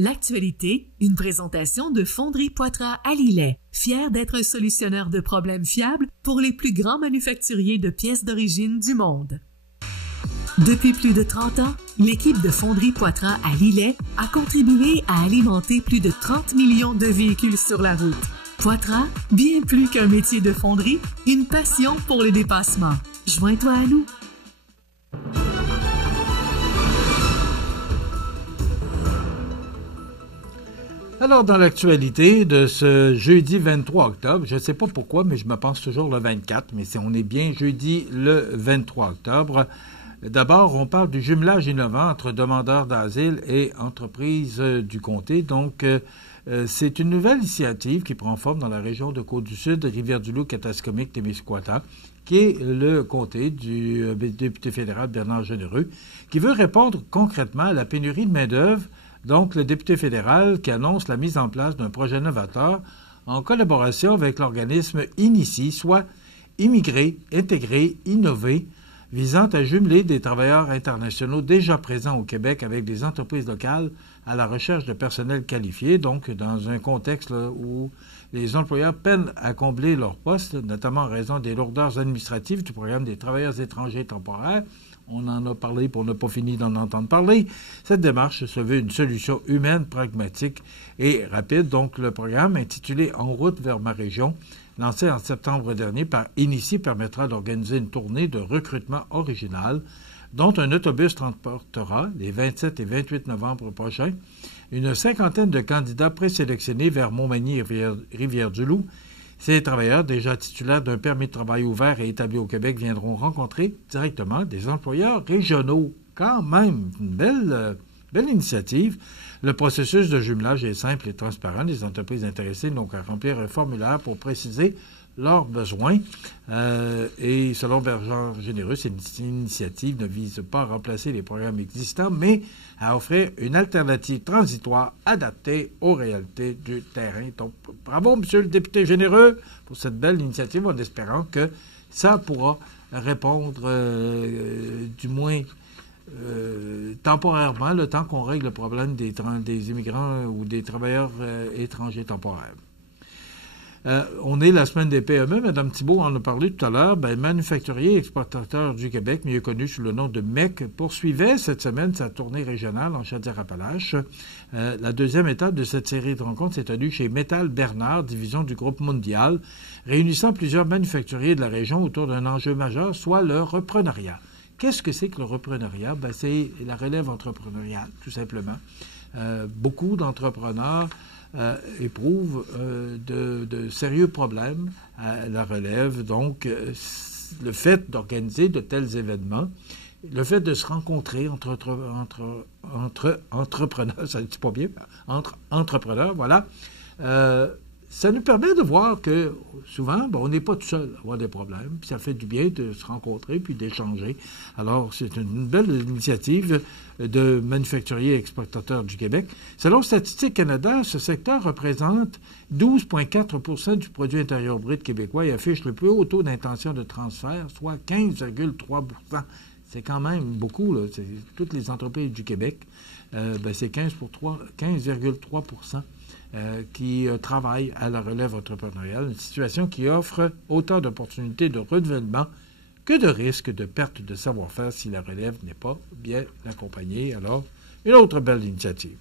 L'actualité, une présentation de Fonderie Poitras à Lillet, fier d'être un solutionneur de problèmes fiables pour les plus grands manufacturiers de pièces d'origine du monde. Depuis plus de 30 ans, l'équipe de Fonderie Poitras à Lillet a contribué à alimenter plus de 30 millions de véhicules sur la route. Poitras, bien plus qu'un métier de fonderie, une passion pour le dépassement. Joins-toi à nous. Alors, dans l'actualité de ce jeudi 23 octobre, je ne sais pas pourquoi, mais je me pense toujours le 24, mais on est bien jeudi le 23 octobre. D'abord, on parle du jumelage innovant entre demandeurs d'asile et entreprises du comté. Donc, c'est une nouvelle initiative qui prend forme dans la région de Côte-du-Sud, Rivière-du-Loup, Katascomique, Témiscouata, qui est le comté du député fédéral Bernard Généreux, qui veut répondre concrètement à la pénurie de main-d'œuvre. Donc, le député fédéral qui annonce la mise en place d'un projet novateur en collaboration avec l'organisme INICI, soit Immigrer, Intégrer, Innover, visant à jumeler des travailleurs internationaux déjà présents au Québec avec des entreprises locales à la recherche de personnel qualifié, donc dans un contexte là, où les employeurs peinent à combler leurs postes, notamment en raison des lourdeurs administratives du programme des travailleurs étrangers temporaires. On en a parlé pour ne pas finir d'en entendre parler. Cette démarche se veut une solution humaine, pragmatique et rapide. Donc, le programme intitulé « En route vers ma région », lancé en septembre dernier par INICI, permettra d'organiser une tournée de recrutement original, dont un autobus transportera, les 27 et 28 novembre prochains, une cinquantaine de candidats présélectionnés vers Montmagny et Rivière-du-Loup. Ces travailleurs, déjà titulaires d'un permis de travail ouvert et établis au Québec, viendront rencontrer directement des employeurs régionaux. Quand même, une belle initiative. Le processus de jumelage est simple et transparent. Les entreprises intéressées n'ont qu'à remplir un formulaire pour préciser leurs besoins. Et selon Bernard Généreux, cette initiative ne vise pas à remplacer les programmes existants, mais à offrir une alternative transitoire adaptée aux réalités du terrain. Donc, bravo, Monsieur le député Généreux, pour cette belle initiative, en espérant que ça pourra répondre, du moins temporairement, le temps qu'on règle le problème des immigrants ou des travailleurs étrangers temporaires. On est la semaine des PME. Mme Thibault en a parlé tout à l'heure. Manufacturier et exportateur du Québec, mieux connu sous le nom de MEC, poursuivait cette semaine sa tournée régionale en Chaudière-Appalaches. La deuxième étape de cette série de rencontres s'est tenue chez Métal Bernard, division du groupe Mondial, réunissant plusieurs manufacturiers de la région autour d'un enjeu majeur, soit le reprenariat. Qu'est-ce que c'est que le reprenariat? C'est la relève entrepreneuriale, tout simplement. Beaucoup d'entrepreneurs éprouvent de sérieux problèmes à la relève. Donc, le fait d'organiser de tels événements, le fait de se rencontrer entre entrepreneurs, ça ne dit pas bien, entre entrepreneurs, voilà, ça nous permet de voir que souvent, on n'est pas tout seul à avoir des problèmes, puis ça fait du bien de se rencontrer puis d'échanger. Alors, c'est une belle initiative de manufacturiers et exportateurs du Québec. Selon Statistique Canada, ce secteur représente 12,4 % du produit intérieur brut québécois et affiche le plus haut taux d'intention de transfert, soit 15,3 %. C'est quand même beaucoup, là. Toutes les entreprises du Québec, c'est 15,3 % qui travaillent à la relève entrepreneuriale, une situation qui offre autant d'opportunités de renouvellement que de risques de perte de savoir-faire si la relève n'est pas bien accompagnée. Alors, une autre belle initiative.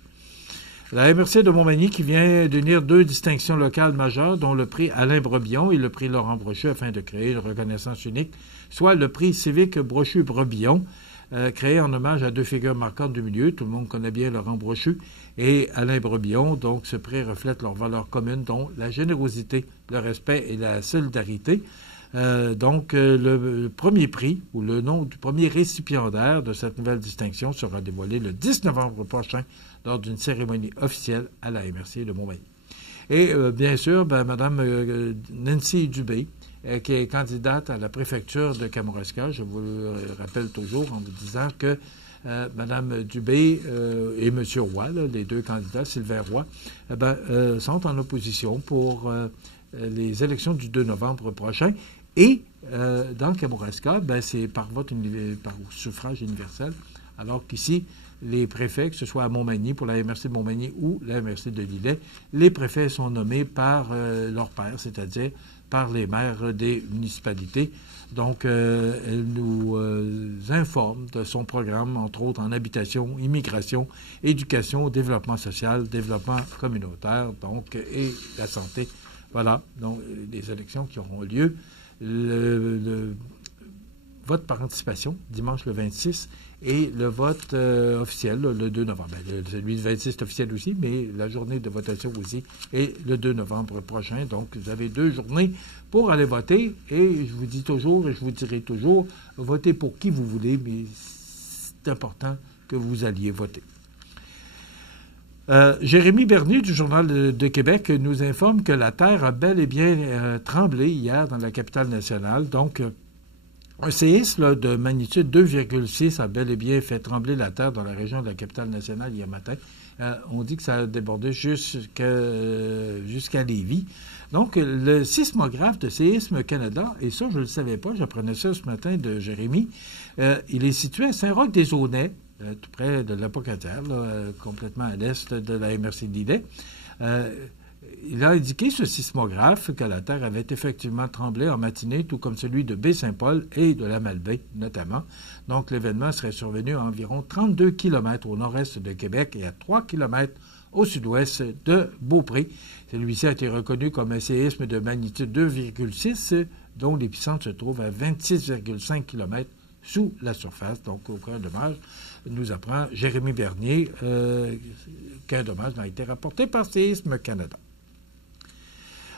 La MRC de Montmagny qui vient d'unir 2 distinctions locales majeures, dont le prix Alain Brebillon et le prix Laurent Brochu, afin de créer une reconnaissance unique, soit le prix civique Brochu-Brebillon, créé en hommage à 2 figures marquantes du milieu. Tout le monde connaît bien Laurent Brochu et Alain Brebillon. Donc, ce prix reflète leurs valeurs communes, dont la générosité, le respect et la solidarité. Le premier prix, ou le nom du premier récipiendaire de cette nouvelle distinction sera dévoilé le 10 novembre prochain lors d'une cérémonie officielle à la MRC de Montmagny. Et bien sûr, Mme Nancy Dubé, qui est candidate à la préfecture de Kamouraska, je vous le rappelle toujours en vous disant que Mme Dubé et M. Roy, là, les 2 candidats, Sylvain Roy, sont en opposition pour les élections du 2 novembre prochain. Et dans Kamouraska, c'est par suffrage universel, alors qu'ici, les préfets, que ce soit à Montmagny, pour la MRC de Montmagny ou la MRC de Lillet, les préfets sont nommés par leur père, c'est-à-dire par les maires des municipalités. Donc, elle nous informe de son programme, entre autres en habitation, immigration, éducation, développement social, développement communautaire, donc, et la santé. Voilà, donc, les élections qui auront lieu. Le vote par anticipation, dimanche le 26, et le vote officiel, le 2 novembre. Celui du 26 est officiel aussi, mais la journée de votation aussi est le 2 novembre prochain. Donc, vous avez 2 journées pour aller voter. Et je vous dis toujours, et je vous dirai toujours, votez pour qui vous voulez, mais c'est important que vous alliez voter. Jérémy Bernier du Journal de Québec nous informe que la Terre a bel et bien tremblé hier dans la capitale nationale. Donc, un séisme là, de magnitude 2,6 a bel et bien fait trembler la terre dans la région de la capitale nationale hier matin. On dit que ça a débordé jusqu'à Lévis. Donc, le sismographe de Séisme Canada, et ça, je ne le savais pas, j'apprenais ça ce matin de Jérémy, il est situé à Saint-Roch-des-Aunais, tout près de l'Apocatière, complètement à l'est de la MRC de Lillet. Il a indiqué, ce sismographe, que la Terre avait effectivement tremblé en matinée, tout comme celui de Baie-Saint-Paul et de la Malbaie, notamment. Donc, l'événement serait survenu à environ 32 km au nord-est de Québec et à 3 km au sud-ouest de Beaupré. Celui-ci a été reconnu comme un séisme de magnitude 2,6, dont l'épicentre se trouve à 26,5 km sous la surface. Donc, aucun dommage. Nous apprend Jérémy Bernier qu'un dommage n'a été rapporté par Séisme Canada.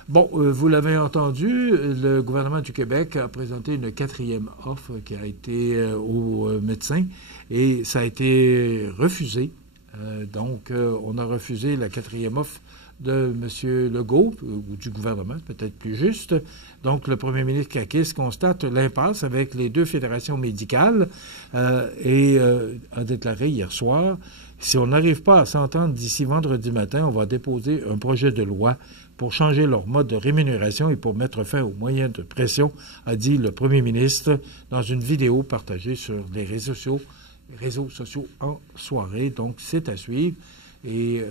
Bon, vous l'avez entendu, le gouvernement du Québec a présenté une 4e offre qui a été aux médecins et ça a été refusé. Donc, on a refusé la 4e offre de M. Legault, ou du gouvernement, peut-être plus juste. Donc, le premier ministre Kakis constate l'impasse avec les 2 fédérations médicales et a déclaré hier soir, si on n'arrive pas à s'entendre d'ici vendredi matin, on va déposer un projet de loi pour changer leur mode de rémunération et pour mettre fin aux moyens de pression, a dit le premier ministre dans une vidéo partagée sur les réseaux sociaux en soirée. Donc, c'est à suivre. Et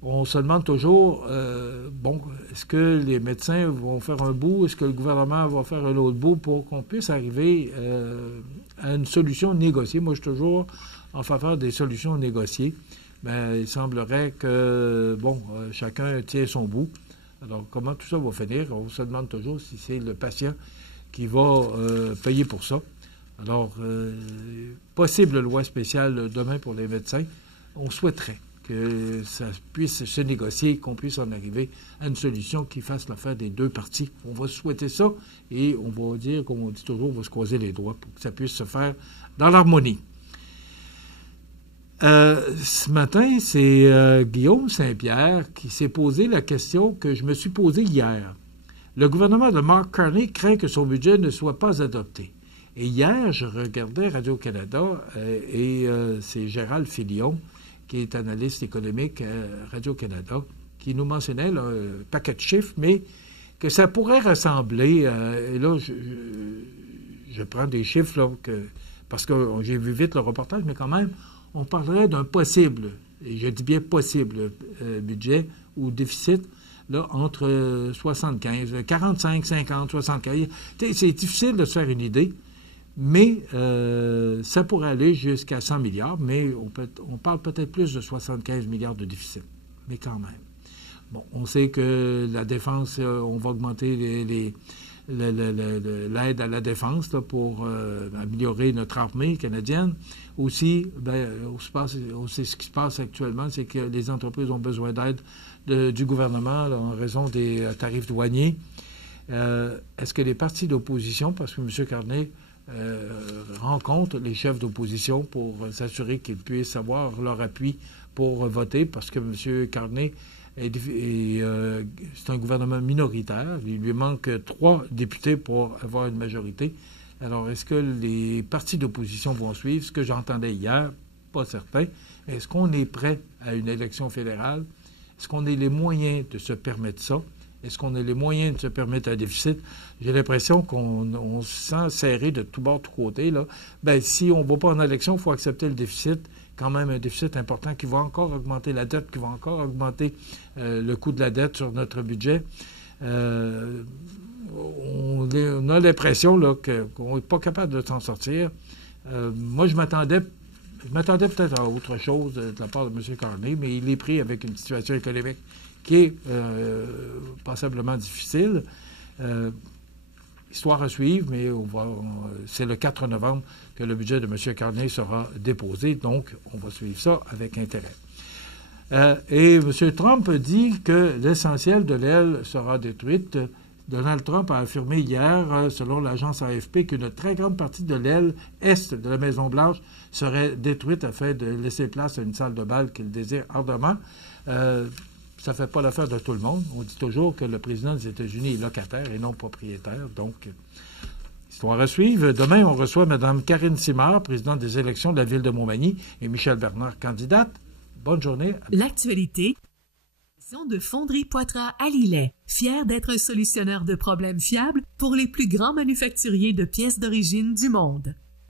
on se demande toujours, est-ce que les médecins vont faire un bout, est-ce que le gouvernement va faire un autre bout pour qu'on puisse arriver à une solution négociée? Moi, je suis toujours en faveur des solutions négociées. Mais il semblerait que, chacun tient son bout. Alors, comment tout ça va finir? On se demande toujours si c'est le patient qui va payer pour ça. Alors, possible loi spéciale demain pour les médecins. On souhaiterait que ça puisse se négocier, qu'on puisse en arriver à une solution qui fasse l'affaire des 2 parties. On va souhaiter ça et on va dire, comme on dit toujours, on va se croiser les doigts pour que ça puisse se faire dans l'harmonie. Ce matin, c'est Guillaume Saint-Pierre qui s'est posé la question que je me suis posée hier. Le gouvernement de Mark Carney craint que son budget ne soit pas adopté. Et hier, je regardais Radio-Canada et c'est Gérald Filion, qui est analyste économique à Radio-Canada, qui nous mentionnait là, un paquet de chiffres, mais que ça pourrait ressembler, et là, je prends des chiffres là, parce que j'ai vu vite le reportage, mais quand même, on parlerait d'un possible, et je dis bien possible, budget ou déficit, là, entre 45, 50, 75. C'est difficile de se faire une idée, mais ça pourrait aller jusqu'à 100 milliards, mais on parle peut-être plus de 75 milliards de déficit, mais quand même. Bon, on sait que la défense, on va augmenter l'aide à la défense là, pour améliorer notre armée canadienne. Aussi, ce qui se passe actuellement, c'est que les entreprises ont besoin d'aide du gouvernement là, en raison des tarifs douaniers. Est-ce que les partis d'opposition, parce que M. Carney rencontre les chefs d'opposition pour s'assurer qu'ils puissent avoir leur appui pour voter, parce que M. Carney c'est un gouvernement minoritaire. Il lui manque 3 députés pour avoir une majorité. Alors, est-ce que les partis d'opposition vont suivre? Ce que j'entendais hier, pas certain. Est-ce qu'on est prêt à une élection fédérale? Est-ce qu'on a les moyens de se permettre ça? Est-ce qu'on a les moyens de se permettre un déficit? J'ai l'impression qu'on se sent serré de tous bords, de tous côtés. Là. Ben, si on ne va pas en élection, il faut accepter le déficit. Quand même un déficit important qui va encore augmenter la dette, qui va encore augmenter le coût de la dette sur notre budget. On a l'impression là, qu'on n'est pas capable de s'en sortir. Moi, je m'attendais peut-être à autre chose de la part de M. Carney, mais il est pris avec une situation économique qui est passablement difficile. Histoire à suivre, mais c'est le 4 novembre que le budget de M. Carney sera déposé, donc on va suivre ça avec intérêt. Et M. Trump dit que l'essentiel de l'aile sera détruite. Donald Trump a affirmé hier, selon l'agence AFP, qu'une très grande partie de l'aile est de la Maison-Blanche serait détruite afin de laisser place à une salle de bal qu'il désire ardemment. Ça ne fait pas l'affaire de tout le monde. On dit toujours que le président des États-Unis est locataire et non propriétaire. Donc, histoire à suivre. Demain, on reçoit Mme Karine Simard, présidente des élections de la ville de Montmagny, et Michel Bernard, candidate. Bonne journée. L'actualité de Fonderie Poitras à Lillet, fier d'être un solutionneur de problèmes fiables pour les plus grands manufacturiers de pièces d'origine du monde.